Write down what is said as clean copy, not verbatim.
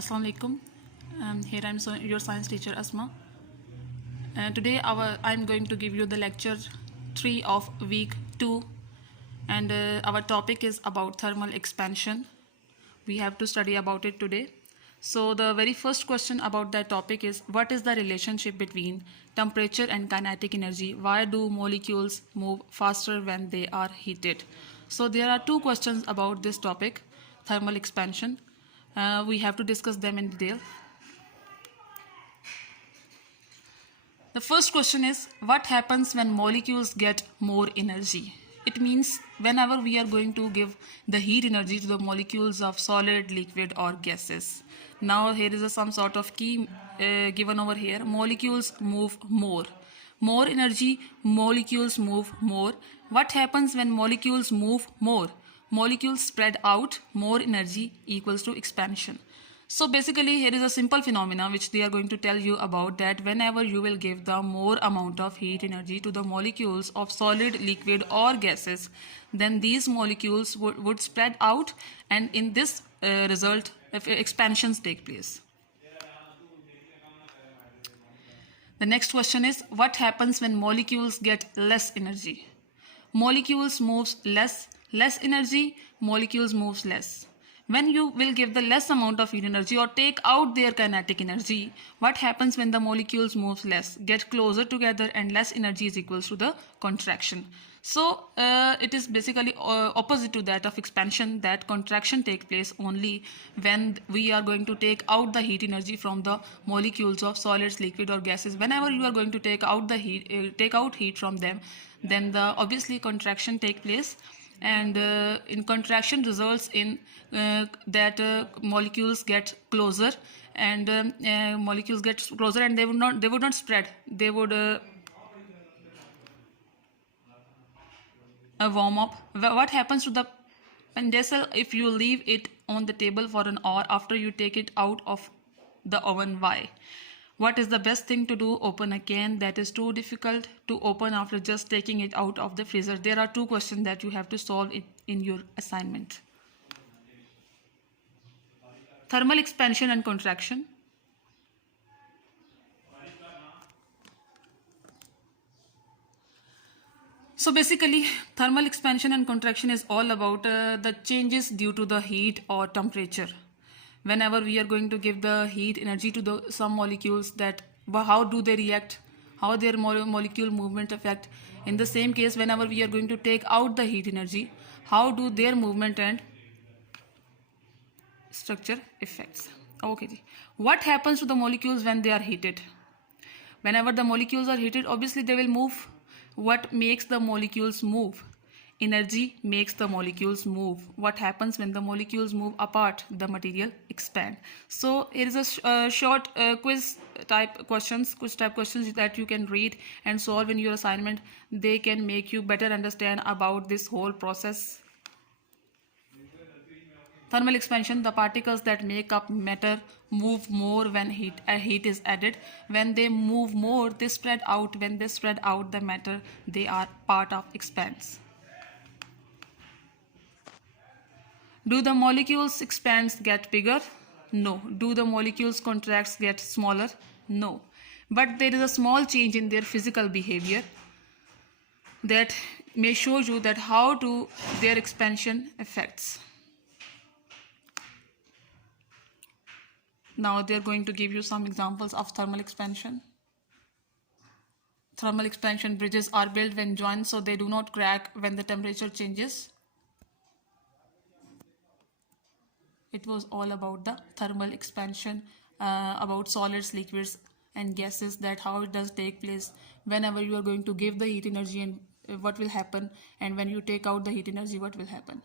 Assalamu alaikum. Here I'm your science teacher Asma. Today I'm going to give you the lecture 3 of week 2, and our topic is about thermal expansion. We have to study about it today. So the very first question about that topic is, what is the relationship between temperature and kinetic energy? Why do molecules move faster when they are heated? So there are two questions about this topic, thermal expansion. We have to discuss them in detail. The first question is, what happens when molecules get more energy? It means whenever we are going to give the heat energy to the molecules of solid, liquid or gases. Now here is some sort of key given over here. Molecules move more. More energy, molecules move more. What happens when molecules move more? Molecules spread out, more energy equals to expansion. So basically here is a simple phenomena which they are going to tell you about, that whenever you will give the more amount of heat energy to the molecules of solid, liquid or gases, then these molecules would spread out, and in this result expansions take place. The next question is, what happens when molecules get less energy? Molecules moves less energy, molecules moves less. When you will give the less amount of heat energy or take out their kinetic energy, what happens when the molecules moves less? Get closer together, and less energy is equals to the contraction. So it is basically opposite to that of expansion, that contraction takes place only when we are going to take out the heat energy from the molecules of solids, liquid or gases. Whenever you are going to take out the heat from them, then the obviously contraction take place, and in contraction results in that molecules get closer, and molecules get closer, and they would not spread, they would warm up. What happens to the pencil if you leave it on the table for an hour after you take it out of the oven? Why? What is the best thing to do? Open a can that is too difficult to open after just taking it out of the freezer. There are two questions that you have to solve in your assignment. Thermal expansion and contraction. So basically, thermal expansion and contraction is all about the changes due to the heat or temperature. Whenever we are going to give the heat energy to some molecules, that how do they react, how their molecule movement affect. In the same case, whenever we are going to take out the heat energy, how do their movement and structure effects. Okay, what happens to the molecules when they are heated? Whenever the molecules are heated, obviously they will move. What makes the molecules move? Energy makes the molecules move. What happens when the molecules move apart? The material expand. So here is a short quiz type questions that you can read and solve in your assignment. They can make you better understand about this whole process. Thermal expansion, the particles that make up matter move more when heat is added. When they move more, they spread out. When they spread out the matter, they are part of expands. Do the molecules expands get bigger? No. Do the molecules contracts get smaller? No. But there is a small change in their physical behavior that may show you that how do their expansion affects. Now they are going to give you some examples of thermal expansion. Thermal expansion bridges are built when joined so they do not crack when the temperature changes. It was all about the thermal expansion, about solids, liquids and gases, that how it does take place whenever you are going to give the heat energy and what will happen, and when you take out the heat energy what will happen.